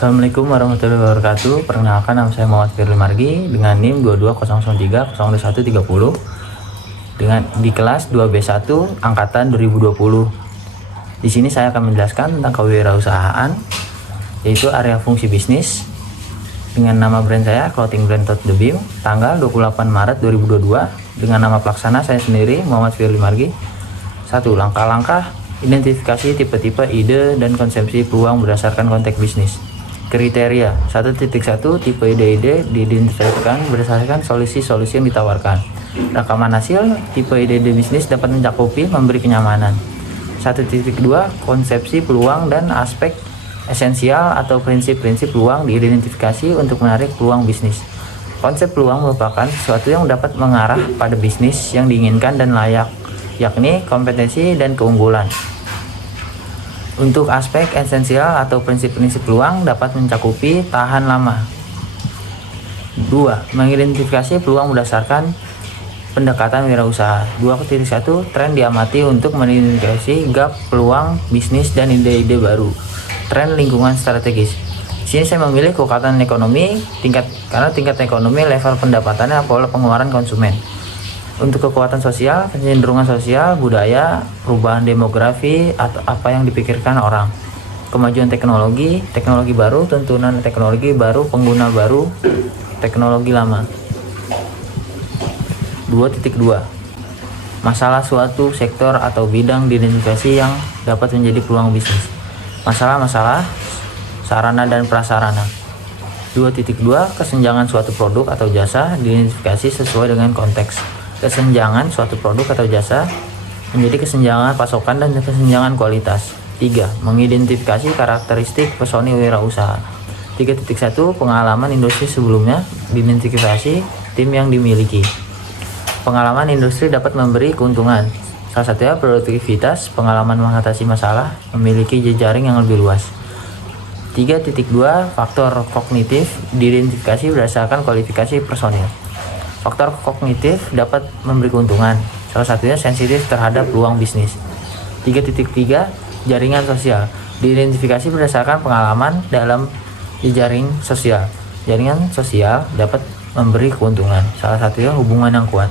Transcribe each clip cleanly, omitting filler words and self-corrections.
Assalamualaikum warahmatullahi wabarakatuh. Perkenalkan, nama saya Muhammad Firly Margi dengan NIM 22003 dengan di kelas 2B1 angkatan 2020. Di sini saya akan menjelaskan tentang kewirausahaan, yaitu area fungsi bisnis dengan nama brand saya Clothing Brand The Beam, tanggal 28 Maret 2022 dengan nama pelaksana saya sendiri Muhammad Firly Margi. 1. Langkah-langkah identifikasi tipe-tipe ide dan konsepsi peluang berdasarkan konteks bisnis. Kriteria 1.1 tipe ide-ide diidentifikasikan berdasarkan solusi-solusi yang ditawarkan. Rekaman hasil tipe ide-ide bisnis dapat mencakupi memberi kenyamanan. 1.2 konsepsi peluang dan aspek esensial atau prinsip-prinsip peluang diidentifikasi untuk menarik peluang bisnis. Konsep peluang merupakan sesuatu yang dapat mengarah pada bisnis yang diinginkan dan layak, yakni kompetensi dan keunggulan. Untuk aspek esensial atau prinsip-prinsip peluang dapat mencakupi tahan lama. 2. Mengidentifikasi peluang berdasarkan pendekatan wirausaha. 2.1 tren diamati untuk mengidentifikasi gap peluang bisnis dan ide-ide baru. Tren lingkungan strategis. Di sini saya memilih kekuatan ekonomi karena tingkat ekonomi, level pendapatannya, pola pengeluaran konsumen. Untuk kekuatan sosial, kecenderungan sosial, budaya, perubahan demografi, atau apa yang dipikirkan orang. Kemajuan teknologi, teknologi baru, tuntunan teknologi baru, pengguna baru, teknologi lama. 2.2 masalah suatu sektor atau bidang diidentifikasi yang dapat menjadi peluang bisnis. Masalah-masalah, sarana dan prasarana. 2.2 kesenjangan suatu produk atau jasa diidentifikasi sesuai dengan konteks. Kesenjangan suatu produk atau jasa menjadi kesenjangan pasokan dan kesenjangan kualitas. 3. Mengidentifikasi karakteristik personil wirausaha. 3.1 pengalaman industri sebelumnya diidentifikasi tim yang dimiliki. Pengalaman industri dapat memberi keuntungan. Salah satunya produktivitas, pengalaman mengatasi masalah, memiliki jejaring yang lebih luas. 3.2 faktor kognitif diidentifikasi berdasarkan kualifikasi personil. Faktor kognitif dapat memberi keuntungan, salah satunya sensitif terhadap peluang bisnis. 3.3 jaringan sosial diidentifikasi berdasarkan pengalaman dalam jejaring sosial. Jaringan sosial dapat memberi keuntungan, salah satunya hubungan yang kuat.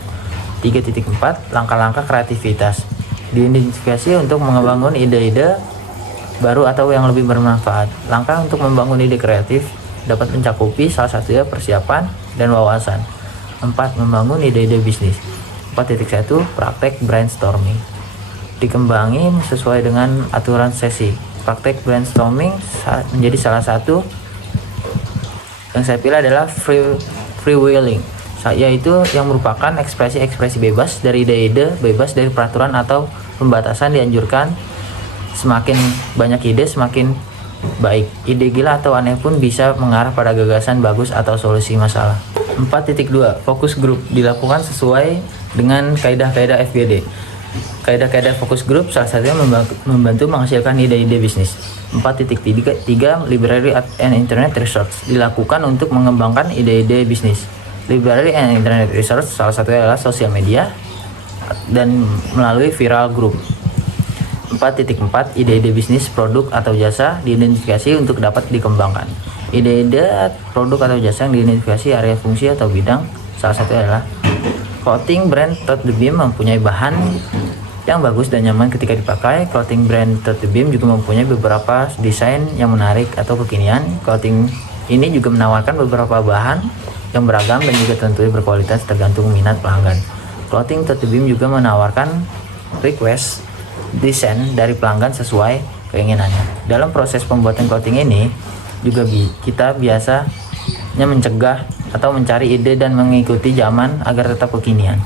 3.4 langkah-langkah kreativitas diidentifikasi untuk membangun ide-ide baru atau yang lebih bermanfaat. Langkah untuk membangun ide kreatif dapat mencakupi salah satunya persiapan dan wawasan. 4. Membangun ide-ide bisnis. 4.1 praktek brainstorming dikembangi sesuai dengan aturan sesi. Praktek brainstorming menjadi salah satu yang saya pilih adalah freewheeling, yaitu yang merupakan ekspresi-ekspresi bebas dari ide-ide, bebas dari peraturan atau pembatasan. Dianjurkan semakin banyak ide semakin baik. Ide gila atau aneh pun bisa mengarah pada gagasan bagus atau solusi masalah. 4.2 fokus grup dilakukan sesuai dengan kaidah-kaidah FGD. Kaidah-kaidah fokus grup salah satunya membantu menghasilkan ide-ide bisnis. 4.3 library and internet research dilakukan untuk mengembangkan ide-ide bisnis. Library and internet research salah satunya adalah sosial media dan melalui viral group. 4.4 ide-ide bisnis produk atau jasa diidentifikasi untuk dapat dikembangkan. Ide-ide produk atau jasa yang diidentifikasi area fungsi atau bidang, salah satunya adalah Clothing Brand The Beam mempunyai bahan yang bagus dan nyaman ketika dipakai. Clothing Brand The Beam juga mempunyai beberapa desain yang menarik atau kekinian. Clothing ini juga menawarkan beberapa bahan yang beragam dan juga tentunya berkualitas tergantung minat pelanggan. Clothing The Beam juga menawarkan request desain dari pelanggan sesuai keinginannya. Dalam proses pembuatan clothing ini juga kita biasanya mencegah atau mencari ide dan mengikuti zaman agar tetap kekinian.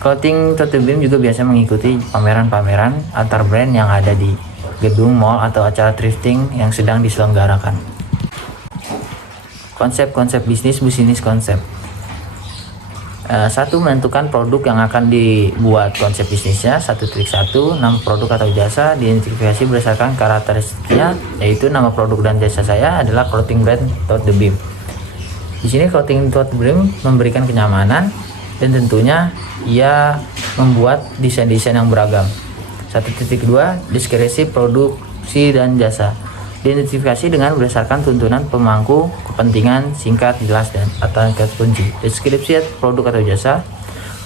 Clothing The Beam juga biasa mengikuti pameran-pameran antar brand yang ada di gedung mall atau acara thrifting yang sedang diselenggarakan. Konsep-konsep bisnis konsep. 1. Menentukan produk yang akan dibuat. Konsep bisnisnya. 1.1 nama produk atau jasa diidentifikasi berdasarkan karakteristiknya, yaitu nama produk dan jasa saya adalah Clothing Brand The Beam. Di sini Clothing The Beam memberikan kenyamanan dan tentunya ia membuat desain-desain yang beragam. 1.2 deskripsi produksi dan jasa. Identifikasi dengan berdasarkan tuntunan pemangku kepentingan singkat, jelas, dan atau kata kunci. Deskripsi produk atau jasa.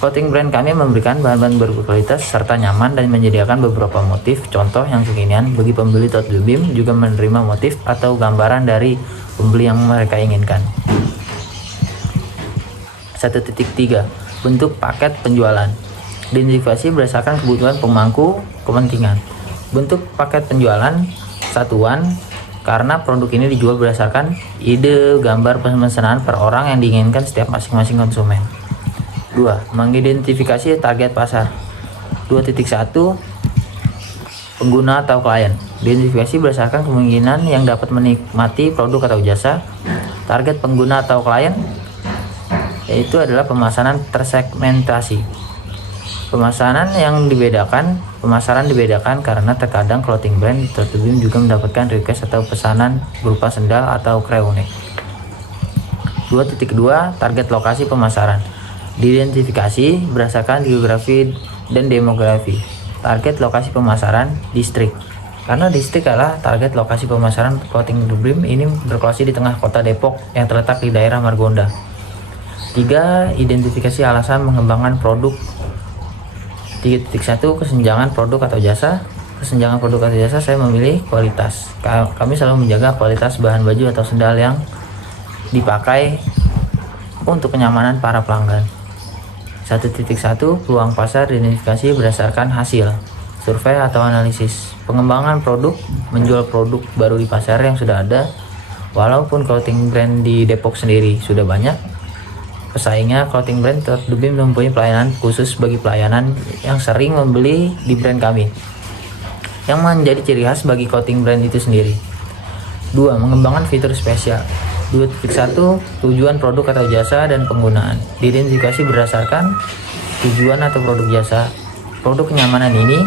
Clothing brand kami memberikan bahan-bahan berkualitas serta nyaman dan menyediakan beberapa motif contoh yang kekinian bagi pembeli. Tote Bim juga menerima motif atau gambaran dari pembeli yang mereka inginkan. 1.3 Bentuk paket penjualan. Identifikasi berdasarkan kebutuhan pemangku kepentingan. Bentuk paket penjualan satuan karena produk ini dijual berdasarkan ide gambar pemesanan per orang yang diinginkan setiap masing-masing konsumen. 2. Mengidentifikasi target pasar. 2.1 Pengguna atau klien. Identifikasi berdasarkan kemungkinan yang dapat menikmati produk atau jasa. Target pengguna atau klien yaitu adalah pemasaran tersegmentasi. Pemasaran pemasaran dibedakan karena terkadang clothing brand Tote Bim juga mendapatkan request atau pesanan berupa sendal atau kreunek. 2.2 Target lokasi pemasaran. Diidentifikasi berdasarkan geografi dan demografi. Target lokasi pemasaran distrik. Karena distrik adalah target lokasi pemasaran clothing Bim ini berlokasi di tengah kota Depok yang terletak di daerah Margonda. 3. Identifikasi alasan mengembangkan produk. 3.1 Kesenjangan produk atau jasa. Kesenjangan produk atau jasa saya memilih kualitas. Kami selalu menjaga kualitas bahan baju atau sendal yang dipakai untuk kenyamanan para pelanggan. 1.1 Peluang pasar. Identifikasi berdasarkan hasil survei atau analisis. Pengembangan produk, menjual produk baru di pasar yang sudah ada. Walaupun clothing brand di Depok sendiri sudah banyak, pesaingnya clothing brand Tote Bim mempunyai pelayanan khusus bagi pelayanan yang sering membeli di brand kami, yang menjadi ciri khas bagi clothing brand itu sendiri. 2. Mengembangkan fitur spesial. 2.1 Tujuan produk atau jasa dan penggunaan. Diidentifikasi berdasarkan tujuan atau produk jasa. Produk kenyamanan ini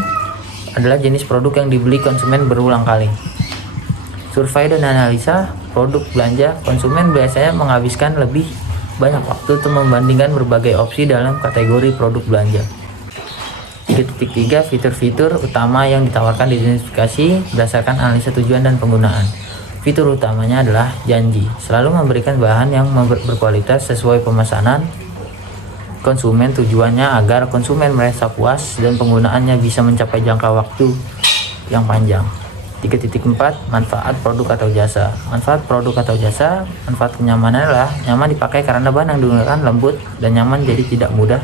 adalah jenis produk yang dibeli konsumen berulang kali. Survei dan analisa produk belanja. Konsumen biasanya menghabiskan lebih banyak waktu untuk membandingkan berbagai opsi dalam kategori produk belanja. 3.3 Fitur-fitur utama yang ditawarkan. Diidentifikasi berdasarkan analisa tujuan dan penggunaan. Fitur utamanya adalah janji, selalu memberikan bahan yang berkualitas sesuai pemesanan konsumen. Tujuannya agar konsumen merasa puas dan penggunaannya bisa mencapai jangka waktu yang panjang. 3.4 Manfaat produk atau jasa. Manfaat produk atau jasa. Manfaat kenyamanan adalah nyaman dipakai karena bahan yang digunakan lembut dan nyaman, jadi tidak mudah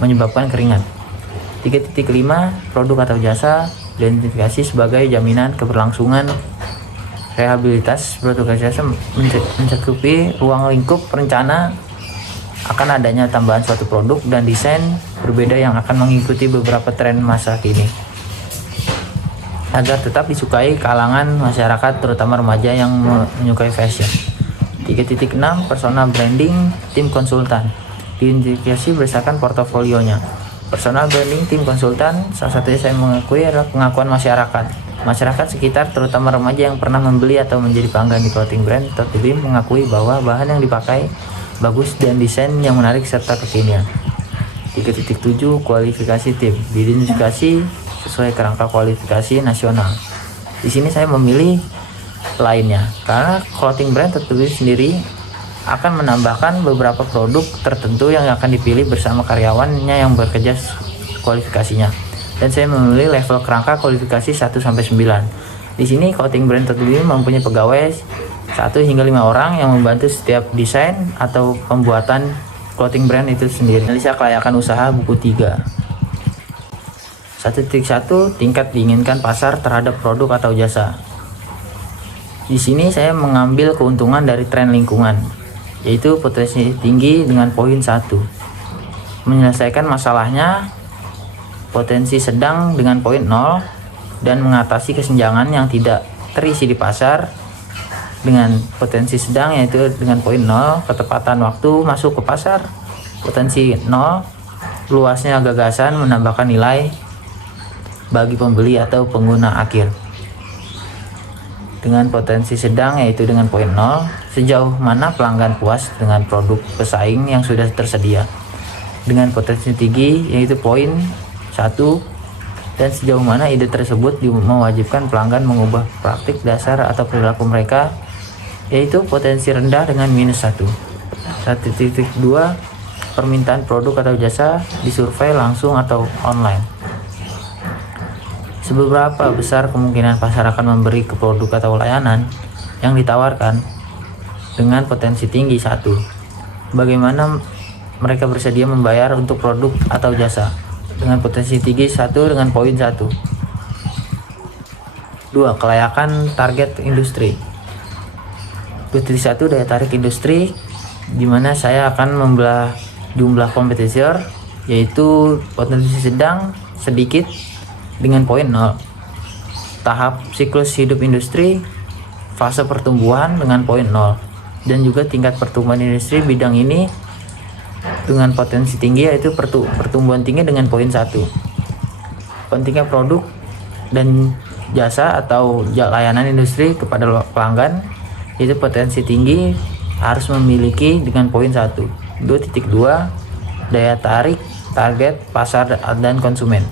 menyebabkan keringat. 3.5 Produk atau jasa. Identifikasi sebagai jaminan keberlangsungan rehabilitas. Produk atau jasa mencakupi ruang lingkup rencana akan adanya tambahan suatu produk dan desain berbeda yang akan mengikuti beberapa tren masa kini, agar tetap disukai kalangan masyarakat terutama remaja yang menyukai fashion. 3.6 Personal branding tim konsultan. Diidentifikasi berdasarkan portofolionya. Personal branding tim konsultan, salah satunya saya mengakui adalah pengakuan masyarakat sekitar terutama remaja yang pernah membeli atau menjadi pelanggan di clothing brand Tote Bim mengakui bahwa bahan yang dipakai bagus dan desain yang menarik serta kekinian. 3.7 Kualifikasi tim. Diidentifikasi sesuai kerangka kualifikasi nasional. Di sini saya memilih lainnya karena clothing brand Tote Bim sendiri akan menambahkan beberapa produk tertentu yang akan dipilih bersama karyawannya yang bekerja kualifikasinya. Dan saya memilih level kerangka kualifikasi 1 sampai 9. Di sini clothing brand Tote Bim mempunyai pegawai 1 hingga 5 orang yang membantu setiap desain atau pembuatan clothing brand itu sendiri. Analisa kelayakan usaha buku 3. 1.1 Tingkat diinginkan pasar terhadap produk atau jasa. Di sini saya mengambil keuntungan dari tren lingkungan, yaitu potensi tinggi dengan poin 1. Menyelesaikan masalahnya, potensi sedang dengan poin 0, dan mengatasi kesenjangan yang tidak terisi di pasar dengan potensi sedang yaitu dengan poin 0. Ketepatan waktu masuk ke pasar, potensi 0. Luasnya gagasan menambahkan nilai bagi pembeli atau pengguna akhir. Dengan potensi sedang yaitu dengan poin 0, sejauh mana pelanggan puas dengan produk pesaing yang sudah tersedia. Dengan potensi tinggi yaitu poin 1, dan sejauh mana ide tersebut mewajibkan pelanggan mengubah praktik dasar atau perilaku mereka, yaitu potensi rendah dengan -1. 1.2 permintaan produk atau jasa disurvei langsung atau online. Seberapa besar kemungkinan pasar akan memberi ke produk atau layanan yang ditawarkan dengan potensi tinggi? 1. Bagaimana mereka bersedia membayar untuk produk atau jasa dengan potensi tinggi? 1 dengan poin 1. 2. Kelayakan target industri. 2.1 daya tarik industri, di mana saya akan membelah jumlah kompetitor, yaitu potensi sedang, sedikit dengan poin 0. Tahap siklus hidup industri, fase pertumbuhan dengan poin 0, dan juga tingkat pertumbuhan industri bidang ini dengan potensi tinggi, yaitu pertumbuhan tinggi dengan poin 1. Pentingnya produk dan jasa atau layanan industri kepada pelanggan, itu potensi tinggi harus memiliki dengan poin 1. 2.2 daya tarik target pasar dan konsumen.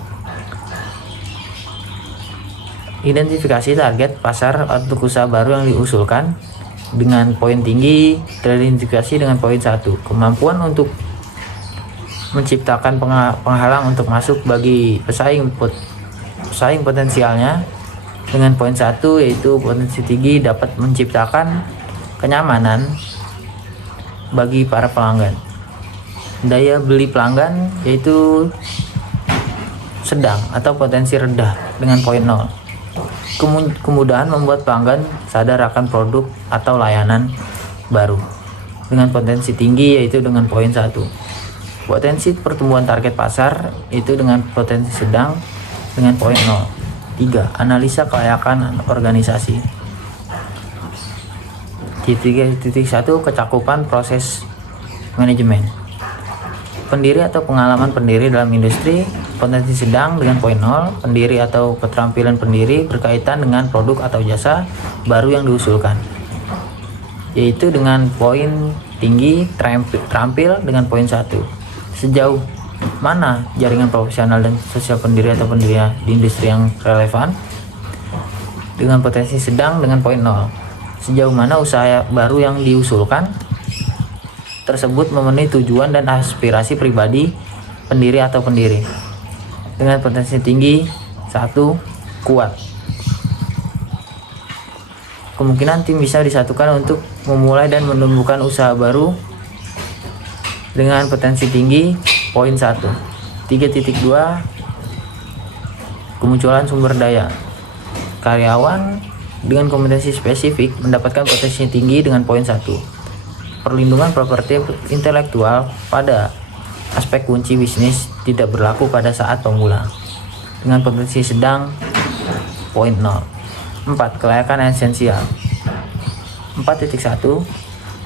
Identifikasi target pasar untuk usaha baru yang diusulkan dengan poin tinggi teridentifikasi dengan poin 1. Kemampuan untuk menciptakan penghalang untuk masuk bagi pesaing potensialnya dengan poin 1, yaitu potensi tinggi dapat menciptakan kenyamanan bagi para pelanggan. Daya beli pelanggan, yaitu sedang atau potensi rendah dengan poin 0. Kemudahan membuat pelanggan sadar akan produk atau layanan baru dengan potensi tinggi, yaitu dengan poin 1. Potensi pertumbuhan target pasar, itu dengan potensi sedang dengan poin 0. 3. Analisa kelayakan organisasi. 3.1 kecakupan proses manajemen. Pendiri atau pengalaman pendiri dalam industri, potensi sedang dengan poin 0. Pendiri atau keterampilan pendiri berkaitan dengan produk atau jasa baru yang diusulkan, yaitu dengan poin tinggi terampil dengan poin 1. Sejauh mana jaringan profesional dan sosial pendiri atau pendiri di industri yang relevan, dengan potensi sedang dengan poin 0. Sejauh mana usaha baru yang diusulkan tersebut memenuhi tujuan dan aspirasi pribadi pendiri atau pendiri, dengan potensi tinggi 1 kuat. Kemungkinan tim bisa disatukan untuk memulai dan menumbuhkan usaha baru dengan potensi tinggi poin 1. 3.2 kemunculan sumber daya. Karyawan dengan kompetensi spesifik mendapatkan potensi tinggi dengan poin 1. Perlindungan properti intelektual pada aspek kunci bisnis tidak berlaku pada saat pemula, dengan potensi sedang poin 0. 4. Kelayakan esensial. 4.1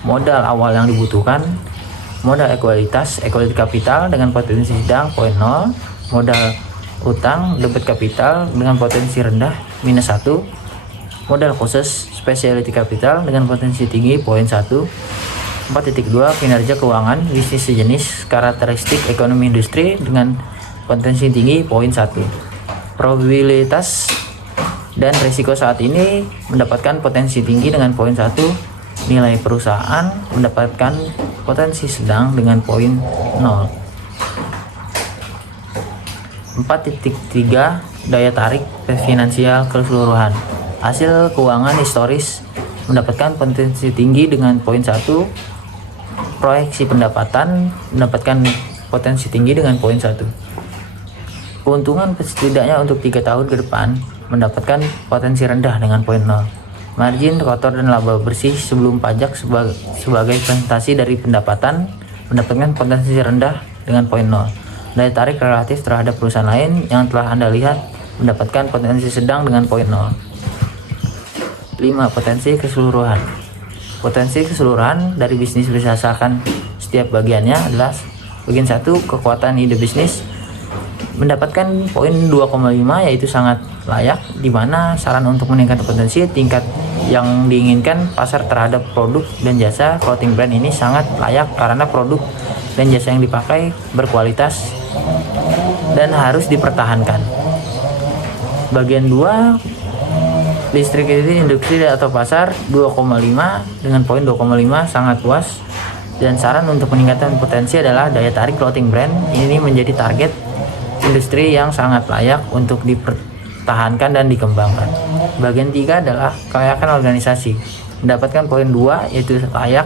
modal awal yang dibutuhkan. Modal ekualitas kapital dengan potensi sedang poin 0. Modal utang debit kapital dengan potensi rendah -1. Modal khusus specialty capital dengan potensi tinggi poin 1. 4.2 kinerja keuangan bisnis sejenis karakteristik ekonomi industri dengan potensi tinggi poin 1. Probabilitas dan risiko saat ini mendapatkan potensi tinggi dengan poin 1. Nilai perusahaan mendapatkan potensi sedang dengan poin 0. 4.3 daya tarik finansial keseluruhan. Hasil keuangan historis mendapatkan potensi tinggi dengan poin 1. Proyeksi pendapatan mendapatkan potensi tinggi dengan poin 1. Keuntungan setidaknya untuk 3 tahun ke depan mendapatkan potensi rendah dengan poin 0. Margin kotor dan laba bersih sebelum pajak sebagai presentasi dari pendapatan mendapatkan potensi rendah dengan poin 0. Daya tarik relatif terhadap perusahaan lain yang telah Anda lihat mendapatkan potensi sedang dengan poin 0. 5. Potensi keseluruhan. Potensi keseluruhan dari bisnis berdasarkan setiap bagiannya adalah bagian 1 kekuatan ide bisnis mendapatkan poin 2,5, yaitu sangat layak, di mana saran untuk meningkatkan potensi tingkat yang diinginkan pasar terhadap produk dan jasa clothing brand ini sangat layak karena produk dan jasa yang dipakai berkualitas dan harus dipertahankan. Bagian 2, listrik industri atau pasar 2,5 dengan poin 2,5 sangat puas. Dan saran untuk meningkatkan potensi adalah daya tarik clothing brand ini menjadi target industri yang sangat layak untuk dipertahankan dan dikembangkan. Bagian 3 adalah kelayakan organisasi, mendapatkan poin 2 yaitu layak.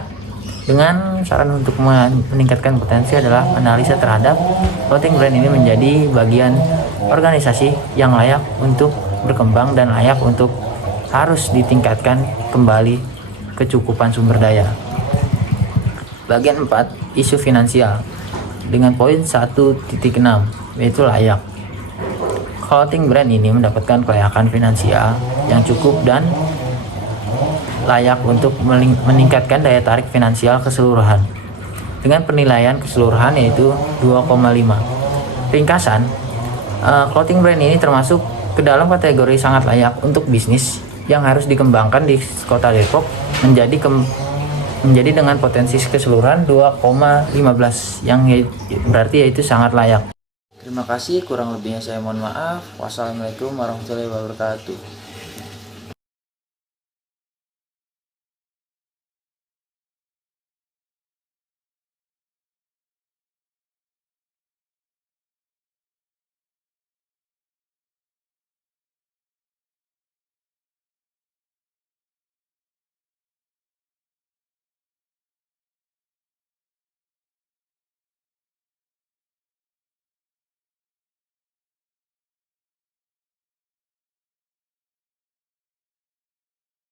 Dengan saran untuk meningkatkan potensi adalah analisa terhadap clothing brand ini menjadi bagian organisasi yang layak untuk berkembang dan layak untuk harus ditingkatkan kembali kecukupan sumber daya. Bagian 4, isu finansial dengan poin 1.6 yaitu layak. Clothing brand ini mendapatkan kelayakan finansial yang cukup dan layak untuk meningkatkan daya tarik finansial keseluruhan dengan penilaian keseluruhan yaitu 2,5. Ringkasan, clothing brand ini termasuk ke dalam kategori sangat layak untuk bisnis yang harus dikembangkan di Kota Depok menjadi dengan potensi keseluruhan 2,15 yang berarti yaitu sangat layak. Terima kasih, kurang lebihnya saya mohon maaf. Wassalamualaikum warahmatullahi wabarakatuh.